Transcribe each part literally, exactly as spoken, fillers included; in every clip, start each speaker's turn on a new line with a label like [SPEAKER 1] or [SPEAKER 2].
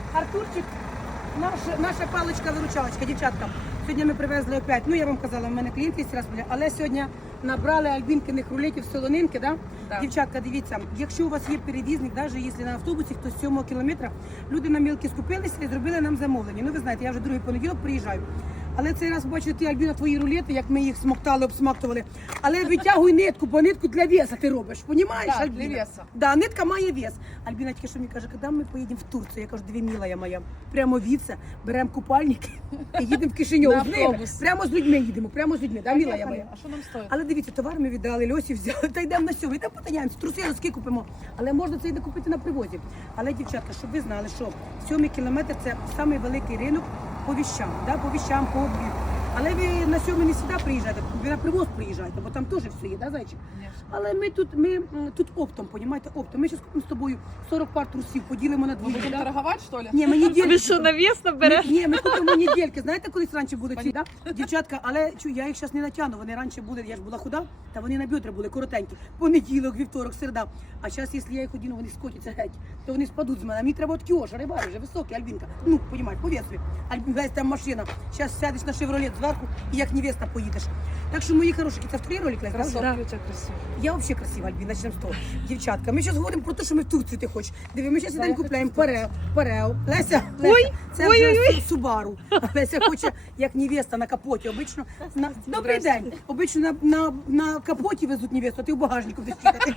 [SPEAKER 1] Артурчик, наша, наша паличка-виручалочка, дівчатка. Сьогодні ми привезли опять, ну я вам казала, в мене клієнти є раз були, але сьогодні набрали альбінкиних рулетів солонинки, да?
[SPEAKER 2] Да.
[SPEAKER 1] Дівчатка, дивіться, якщо у вас є перевізник, навіть якщо на автобусі, хто з сьомого кілометра, люди на мілки скупилися і зробили нам замовлення. Ну ви знаєте, я вже другий понеділок приїжджаю. Але цей раз бачу, ти, Альбіна, твої рулети, як ми їх смоктали, обсмактували. Але витягуй нитку, бо нитку для веса ти робиш, понімаєш,
[SPEAKER 2] Да,
[SPEAKER 1] Альбіна?
[SPEAKER 2] для веса.
[SPEAKER 1] Да, нитка має вес. Альбіна тільки що мені каже, коли ми поїдемо в Турцію? Я кажу, дві милая моя. Прямо віце, беремо купальники і їдемо в Кишиньов.
[SPEAKER 2] На
[SPEAKER 1] З ними.
[SPEAKER 2] автобус.
[SPEAKER 1] Прямо з людьми їдемо, прямо з людьми, да, милая моя?
[SPEAKER 2] А що нам стоїть?
[SPEAKER 1] Але дивіться, товар ми віддали, Льосі взяли, та йдемо на сьому, йдемо потаняємося, труси носки купимо. Але можна це і купити на привозі. Але, дівчатка, щоб ви знали, що сьомий кілометр це самий великий ринок по віщам, да, по віщам, по обід. Але ви на сьомий не сюди приїжджаєте, ви на привоз приїжджаєте, бо там теж все є, да, зайчик?
[SPEAKER 2] Конечно.
[SPEAKER 1] Але ми тут, ми м, тут оптом, понімаєте, оптом. Ми зараз купимо з тобою сорок пар трусів, поділимо на
[SPEAKER 2] Мы
[SPEAKER 1] дві.
[SPEAKER 2] будем
[SPEAKER 1] Да?
[SPEAKER 2] торговать, что ли?
[SPEAKER 1] Ні, ми недільки.
[SPEAKER 3] Ви що, на вес набереш?
[SPEAKER 1] Ні, ми купимо недільки. Знаєте, колись раніше будуть ці, да? Дівчатка, але чу, я їх зараз не натягну. Вони раніше були, я ж була худа, та вони на бедра були коротенькі. Понеділок, вівторок, середа. А зараз, якщо я їх одіну, вони скотяться геть, то вони спадуть з мене. А мені треба такі ошари, вже високі, Альбінка. Ну, понімаєш, по весу. Альбінка, там машина. Зараз сядеш на шевролет зверху і як невеста поїдеш. Так що, мої хороші, це вторий ролик, Лесь,
[SPEAKER 2] Красотки
[SPEAKER 1] да?
[SPEAKER 2] у тебя красивые.
[SPEAKER 1] Я взагалі красива, Альбіна, начнемо з того. Дівчатка, ми зараз говоримо про те, що ми в Турцію ти хочеш. Диви, ми зараз
[SPEAKER 2] Да,
[SPEAKER 1] ідемо
[SPEAKER 2] я
[SPEAKER 1] купляємо
[SPEAKER 2] хочу в
[SPEAKER 1] парео, парео. Леся,
[SPEAKER 3] Ой,
[SPEAKER 1] Леся, це
[SPEAKER 3] ой,
[SPEAKER 1] вже Субару. Леся хоче, як невеста на капоті. Обично, на... Добрий день. Обично на, на, на капоті везуть невесту, а ти в багажнику будеш чекати.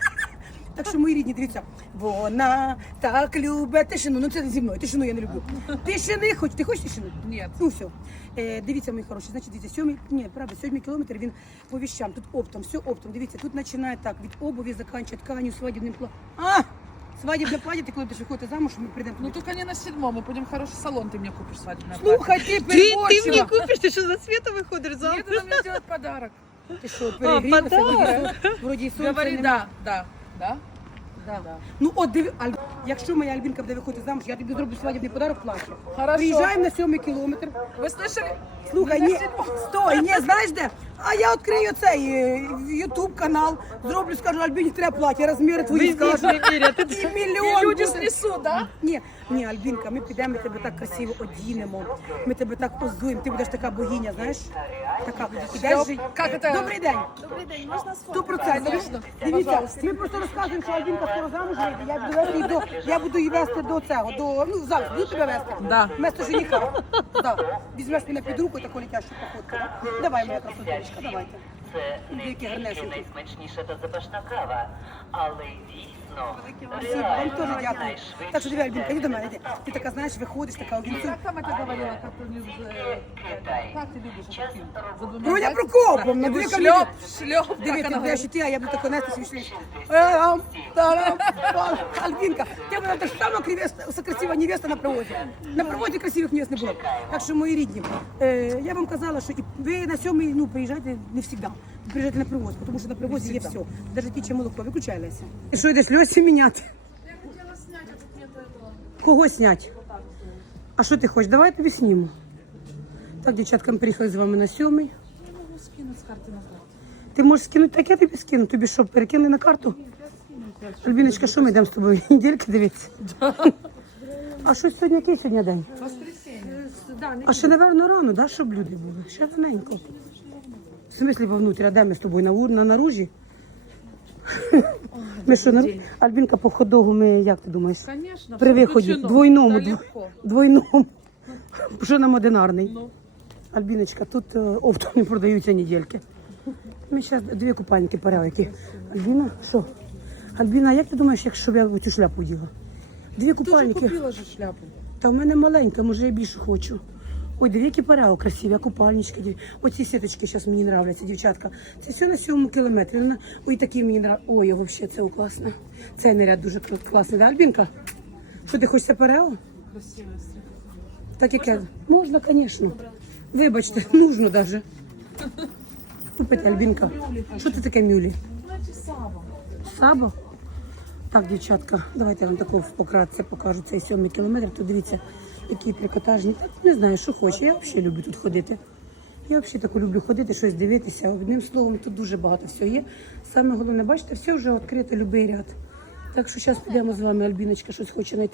[SPEAKER 1] Так що, мої рідні, дивіться, вона так любить тишину. Ну це зі мною, тишину я не люблю. Тишини хоч, ти хочеш тишину?
[SPEAKER 2] Нет.
[SPEAKER 1] Ну все. Е, дивіться, мої хороші, значить, дивіться, сьомий, ні, правда, сьомий кілометр він по віщам, тут оптом, все оптом. Дивіться, тут починає так, від обуві, заканчує тканю, свадібним платьем. А! Свадібне плаття, ти коли ти ще ходити замуж, ми прийдемо.
[SPEAKER 2] Ну только не на седьмом, мы пойдем в хороший салон, ты мне купишь свадебное
[SPEAKER 1] Слухай, ти
[SPEAKER 3] Ти, ти
[SPEAKER 1] переборщила.
[SPEAKER 3] мені купиш, ти що за світа виходиш
[SPEAKER 2] платье.
[SPEAKER 3] замуж?
[SPEAKER 2] Мне надо сделать подарок.
[SPEAKER 1] Ти що, перегрілася?
[SPEAKER 3] подарок.
[SPEAKER 1] Вроді, вроді і сонця
[SPEAKER 2] Говори
[SPEAKER 1] нема.
[SPEAKER 2] да, да, да.
[SPEAKER 1] Да.
[SPEAKER 2] Да.
[SPEAKER 1] Ну от диви, Аль... якщо моя Альбінка буде виходити замуж, я тобі зроблю свадібний подарок плаття.
[SPEAKER 2] Хорошо.
[SPEAKER 1] Приїжджаємо на сьомий кілометр.
[SPEAKER 2] Вы слышали?
[SPEAKER 1] Слухай,
[SPEAKER 2] Не
[SPEAKER 1] ні,
[SPEAKER 2] на седьмом.
[SPEAKER 1] стой, ні, знаєш де? А я відкрию цей ютуб канал, зроблю, скажу, Альбіні треба плаття, розміри твої
[SPEAKER 3] Везде
[SPEAKER 1] скажу.
[SPEAKER 3] не міряти.
[SPEAKER 1] І
[SPEAKER 2] И
[SPEAKER 1] мільйон
[SPEAKER 2] люди
[SPEAKER 1] буде.
[SPEAKER 2] снесут, да?
[SPEAKER 1] Ні, ні, Альбінка, ми підемо, ми тебе так красиво одінемо, ми тебе так позуємо, ти будеш така богиня, знаєш? Така, ідеш жить.
[SPEAKER 2] Как это?
[SPEAKER 1] Добрий день.
[SPEAKER 2] Добрый день, можно
[SPEAKER 1] Сто процентів.
[SPEAKER 2] Конечно.
[SPEAKER 1] Дивіться,
[SPEAKER 2] Пожалуйста.
[SPEAKER 1] ми просто розказуємо, що Альбінка скоро замуж вийде. Я буду вести її до, я буду її вести до цього, до, ну, зараз, буду тебе вести.
[SPEAKER 2] Да.
[SPEAKER 1] Вместо жениха. Да. Візьмеш мене під руку, таку летящу походку. Да? Давай, моя красотулечка, давайте.
[SPEAKER 4] Це
[SPEAKER 1] Які
[SPEAKER 4] не
[SPEAKER 1] гарнесенькі.
[SPEAKER 4] тільки найсмачніша та запашна кава, але й дійсно
[SPEAKER 1] Спасибо, вам теж
[SPEAKER 4] реально
[SPEAKER 1] дякую.
[SPEAKER 4] найшвидше
[SPEAKER 1] Так що, диви, Альбінка, іди до мене, іди. Ти така, знаєш, виходиш, така у вінцю.
[SPEAKER 2] Как там это говорила, как ты не... э, Как ты любишь это фильм? За двумя
[SPEAKER 1] Броня
[SPEAKER 2] зайцами?
[SPEAKER 1] Прокоповна,
[SPEAKER 2] И
[SPEAKER 1] дві
[SPEAKER 2] вы
[SPEAKER 1] камінь.
[SPEAKER 2] шлеп, шлеп,
[SPEAKER 1] Диви,
[SPEAKER 2] как
[SPEAKER 1] ти
[SPEAKER 2] она
[SPEAKER 1] будеш
[SPEAKER 2] говорит.
[SPEAKER 1] іти, а я буду тако нести свій шлейф. Тарам, тарам, пам. Альбінка, ти будеш так само красива, красива невеста на приводі. На приводі красивих невест не було. Так що, мої рідні, е, я вам казала, що і ви на сьомий, ну, приїжджайте не завжди. Приїжджайте на привоз, тому що на привозі є все. Навіть тіче молоко. Виключай, Леся. І що, йдеш Льосі міняти?
[SPEAKER 2] Я хотела снять, а тут нету этого.
[SPEAKER 1] Кого снять? А що ти хочеш? Давай я тобі сніму. Так, дівчатка, ми приїхали з вами на сьомий.
[SPEAKER 2] Я могу скинуть с карты назад.
[SPEAKER 1] Ти можеш скинути, так я тобі скину. Тобі що, перекинули на карту? Альбіночка, що ми йдемо з тобою? Недільки дивитися? А що сьогодні, який сьогодні день?
[SPEAKER 2] Воскресенье.
[SPEAKER 1] А ще, напевно, рано, да, щоб люди були? Ще раненько. В смислі вовнутрі, а де ми з тобою? На, вур- на наружі? Ми що, на... Альбінка, по ходогу ми, як ти думаєш?
[SPEAKER 2] Конечно.
[SPEAKER 1] При
[SPEAKER 2] всё
[SPEAKER 1] виході,
[SPEAKER 2] включено.
[SPEAKER 1] двойному,
[SPEAKER 2] Да,
[SPEAKER 1] дво-
[SPEAKER 2] легко.
[SPEAKER 1] двойному. Вже нам одинарний.
[SPEAKER 2] Ну.
[SPEAKER 1] Альбіночка, тут е, оптом не продаються недільки. Ми зараз дві купальники перелики. Альбіна, що? Альбіна, як ти думаєш, якщо б я цю шляпу діла? Дві
[SPEAKER 2] Ты же
[SPEAKER 1] купальники.
[SPEAKER 2] купила же шляпу.
[SPEAKER 1] Та в мене маленька, може я більше хочу. Ой, диви, які парео красиві, а купальнички. Диви. Оці сіточки зараз мені нравляться, дівчатка. Це все на сьомому кілометрі. Вона... Ой, такі мені нравляться. Ой, взагалі, це класно. Цей наряд дуже класний, да, Альбінка? Що, ти хочеш це парео?
[SPEAKER 2] Красивая стрижка.
[SPEAKER 1] Так як я. Можна, звісно. Вибачте, нужно навіть. Купити, Альбінка. Що це таке мюлі?
[SPEAKER 2] Знаете, Сава.
[SPEAKER 1] Сабо? Так, дівчатка, давайте я вам такого пократце покажу цей сьомий кілометр. То дивіться, які трикотажні. Так, не знаю, що хоче. Я взагалі люблю тут ходити. Я взагалі так люблю ходити, щось дивитися. Одним словом, тут дуже багато всього є. Саме головне, бачите, все вже відкрито, любий ряд. Так що зараз підемо з вами, Альбіночка щось хоче знайти.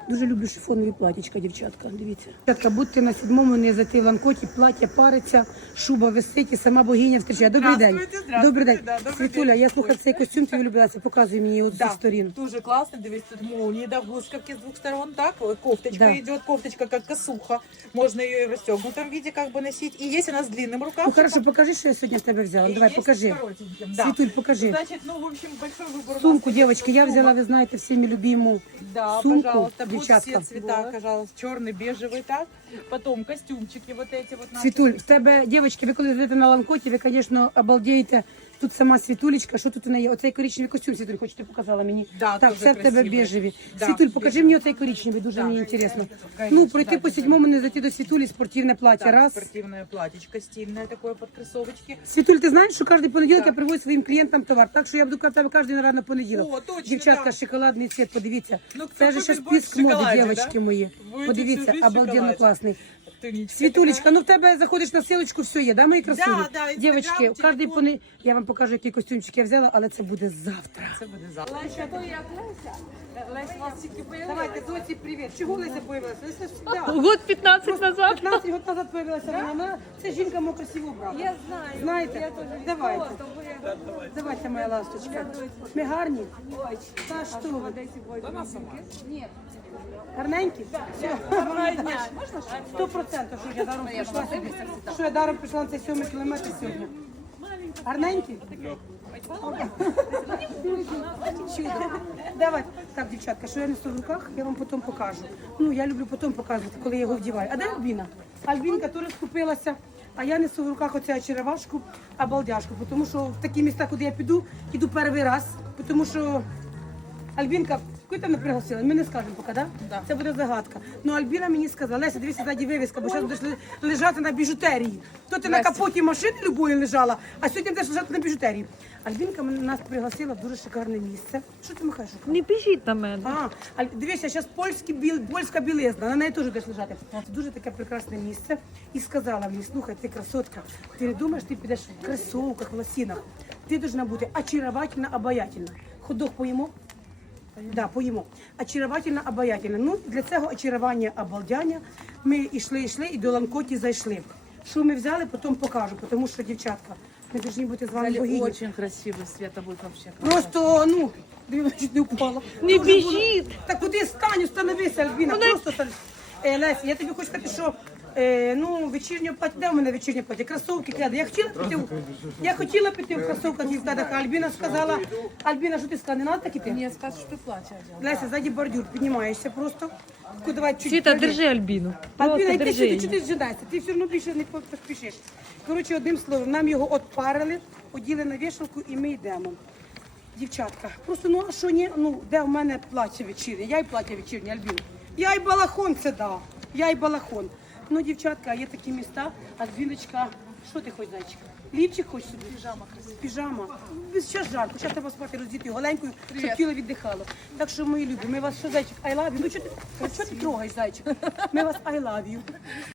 [SPEAKER 1] Дуже люблю шифонові платічка, дівчатка. Дивіться. Дівчатка, будьте на сідьмому, не зайти в ланкоті, плаття париться, шуба висить і сама богиня зустрічає. Добрий день.
[SPEAKER 2] Здравствуйте, здравствуйте,
[SPEAKER 1] Добрий день.
[SPEAKER 2] да, добрий
[SPEAKER 1] Світуля,
[SPEAKER 2] день.
[SPEAKER 1] я слухаю
[SPEAKER 2] Ой.
[SPEAKER 1] цей костюм, ти влюбилася. Показуй мені от зі
[SPEAKER 2] Да,
[SPEAKER 1] сторін.
[SPEAKER 2] дуже классно, дивись, тут молнии, да, блузковки с двух сторон, так, вот кофточка
[SPEAKER 1] Да.
[SPEAKER 2] идет, кофточка как косуха, можно ее и в расстегнутом виде как бы носить, и есть она с длинным
[SPEAKER 1] Ну
[SPEAKER 2] рукавчиком.
[SPEAKER 1] хорошо, покажи, що я сьогодні з тебе взяла.
[SPEAKER 2] и
[SPEAKER 1] Давай,
[SPEAKER 2] есть
[SPEAKER 1] покажи.
[SPEAKER 2] с коротеньким, да.
[SPEAKER 1] Світуль, покажи.
[SPEAKER 2] Значит, ну, в общем, большой выбор у нас.
[SPEAKER 1] Сумку,
[SPEAKER 2] идет
[SPEAKER 1] дівчатки, я
[SPEAKER 2] сумок.
[SPEAKER 1] взяла, ви знаєте, всіми любиму
[SPEAKER 2] Да,
[SPEAKER 1] сумку,
[SPEAKER 2] пожалуйста, будут
[SPEAKER 1] девчатка.
[SPEAKER 2] все цвета, пожалуйста, черный, бежевый, так. Потом костюмчики вот эти вот наши.
[SPEAKER 1] Світуль, в тебе, дівчатки, ви коли зайдете на ланкоті, ви, звісно, обалдієте. Тут сама Світулечка, що тут у неї? Оцей коричневий костюм, Світуль, хоч ти показала мені.
[SPEAKER 2] Да,
[SPEAKER 1] так,
[SPEAKER 2] дуже
[SPEAKER 1] все в тебе
[SPEAKER 2] красивий.
[SPEAKER 1] біжеві.
[SPEAKER 2] Да,
[SPEAKER 1] Світуль, покажи
[SPEAKER 2] біжевий.
[SPEAKER 1] мені оцей коричневий, дуже
[SPEAKER 2] Да.
[SPEAKER 1] мені інтересно.
[SPEAKER 2] Конечно,
[SPEAKER 1] Ну, пройти
[SPEAKER 2] да,
[SPEAKER 1] по
[SPEAKER 2] дуже.
[SPEAKER 1] сідьмому, не зайти до Світулі, спортивне плаття,
[SPEAKER 2] Так,
[SPEAKER 1] раз.
[SPEAKER 2] спортивное платьечко стильное такое под кроссовочки.
[SPEAKER 1] Світуль, ти знаєш, що кожен понеділок
[SPEAKER 2] Так.
[SPEAKER 1] я привозю своїм клієнтам товар, так що я буду в тебе кожен наверное, понеділок.
[SPEAKER 2] О, точно,
[SPEAKER 1] Дівчатка,
[SPEAKER 2] да.
[SPEAKER 1] шоколадний цвіт, подивіться.
[SPEAKER 2] Ну, хто
[SPEAKER 1] Це ж
[SPEAKER 2] любить
[SPEAKER 1] ще
[SPEAKER 2] більше
[SPEAKER 1] список моди,
[SPEAKER 2] шоколаді,
[SPEAKER 1] дівчатки
[SPEAKER 2] да?
[SPEAKER 1] мої.
[SPEAKER 2] Будете
[SPEAKER 1] Подивіться,
[SPEAKER 2] всю жизнь
[SPEAKER 1] обалденно
[SPEAKER 2] шоколаді.
[SPEAKER 1] класний.
[SPEAKER 2] Туничка
[SPEAKER 1] Світулечка,
[SPEAKER 2] такая.
[SPEAKER 1] ну в тебе заходиш на силочку, все є, да, мої красиві?
[SPEAKER 2] Да, да, Інстаграм,
[SPEAKER 1] Дівчатки, кожен
[SPEAKER 2] телефон.
[SPEAKER 1] пони... Я вам покажу, який костюмчик я взяла, але це буде завтра.
[SPEAKER 2] Це буде завтра.
[SPEAKER 5] Лесь, вас тільки появилася.
[SPEAKER 1] Давайте, Доці, привіт. Чого Леся появилася? Леся завжди.
[SPEAKER 3] Год пятнадцать назад.
[SPEAKER 1] п'ятнадцять років назад появилася вона. Вона, це жінка мого красивого брата.
[SPEAKER 5] Я знаю.
[SPEAKER 1] Знаєте?
[SPEAKER 5] Я теж
[SPEAKER 1] Давайте.
[SPEAKER 5] відчула, то ви-
[SPEAKER 1] Давайте, моя ласточка. Ми гарні?
[SPEAKER 5] Ой,
[SPEAKER 1] Та що ви?
[SPEAKER 5] в Одесі бувають сумки? Ні.
[SPEAKER 1] Гарненькі? Все. Сто процентів, що я даром прийшла сюди. Що я даром прийшла на цей сьомий кілометр сьогодні. Гарненькі? Чудо. Давай. Так, дівчатка, що я несу в руках, я вам потім покажу. Ну, я люблю потім показувати, коли я його вдіваю. А де Альбіна? Альбінка теж скупилася, а я несу в руках оцю очаровашку, обалдяшку, тому що в такі міста, куди я піду, іду перший раз, тому що Альбінка, куди ти мене пригласила? Ми не скажемо поки, да?
[SPEAKER 2] Да.
[SPEAKER 1] Це буде загадка. Ну, Альбіна мені сказала, Леся, дивися, ззаді вивіска, бо зараз будеш ле- лежати на біжутерії. То ти на
[SPEAKER 2] Леся.
[SPEAKER 1] капоті машини любої лежала, а сьогодні будеш лежати на біжутерії. Альбінка мене- нас пригласила в дуже шикарне місце. Що ти махаєш руками?
[SPEAKER 3] Не біжіть на мене.
[SPEAKER 1] А, Аль- дивися, зараз польські біл, польська білизна, на неї теж будеш лежати. Це дуже таке прекрасне місце. І сказала мені, слухай, ти красотка, ти не думаєш, ти підеш в кросовках, в лосінах. Ти повинна бути очаровательна, обаятельна. Ходок поїмо? Да, поїмо. Очаровательна, обаятельна. Ну, для цього очарування, обалдяння ми йшли, йшли і до ланкоті зайшли. Що ми взяли, потім покажу, тому що, дівчатка, ми повинні бути з вами богині.
[SPEAKER 2] Очень красивый, Света будет вообще.
[SPEAKER 1] Просто, ну, диви, чуть не упала.
[SPEAKER 3] Не
[SPEAKER 1] Дуже було-
[SPEAKER 3] біжіть.
[SPEAKER 1] Та куди стань, становися, Альбіна, просто стань. Е, Леся, я тобі хочу сказати, що е, ну, вечірнє плаття, де в мене вечірнє плаття? Кросовки, кеди. Я хотіла піти, в- я хотіла піти в кросовках і в кедах, а Альбіна сказала, Альбіна, що ти сказала, не треба так іти?
[SPEAKER 2] Мне скажут, что ты плачешь.
[SPEAKER 1] Леся, ззаді бордюр, піднімаєшся просто. Таку, давай, чуть
[SPEAKER 3] Світа,
[SPEAKER 1] правее.
[SPEAKER 3] держи Альбіну.
[SPEAKER 1] Альбіна,
[SPEAKER 3] Просто
[SPEAKER 1] йди
[SPEAKER 3] держи
[SPEAKER 1] сюди,
[SPEAKER 3] її.
[SPEAKER 1] чи ти зжидаєшся? Ти все одно більше не поспішиш. Коротше, одним словом, нам його отпарили, оділи на вішалку і ми йдемо. Дівчатка, просто ну а що ні, ну де в мене плаття вечірнє? Я й плаття вечірнє, Альбін. Я й балахон це дав, я й балахон. Ну, дівчатка, є такі міста, Альбіночка, що ти хочеш, зайчик? Лівчик хочеш собі? Піжама красива. Піжама. Зараз жарко, зараз треба спати роздіти голенькою, щоб тіло віддихало. Так що, мої любі, ми вас що, зайчик, I love you. Ну, що ти, що ти трогаєш, зайчик? Ми вас I love you.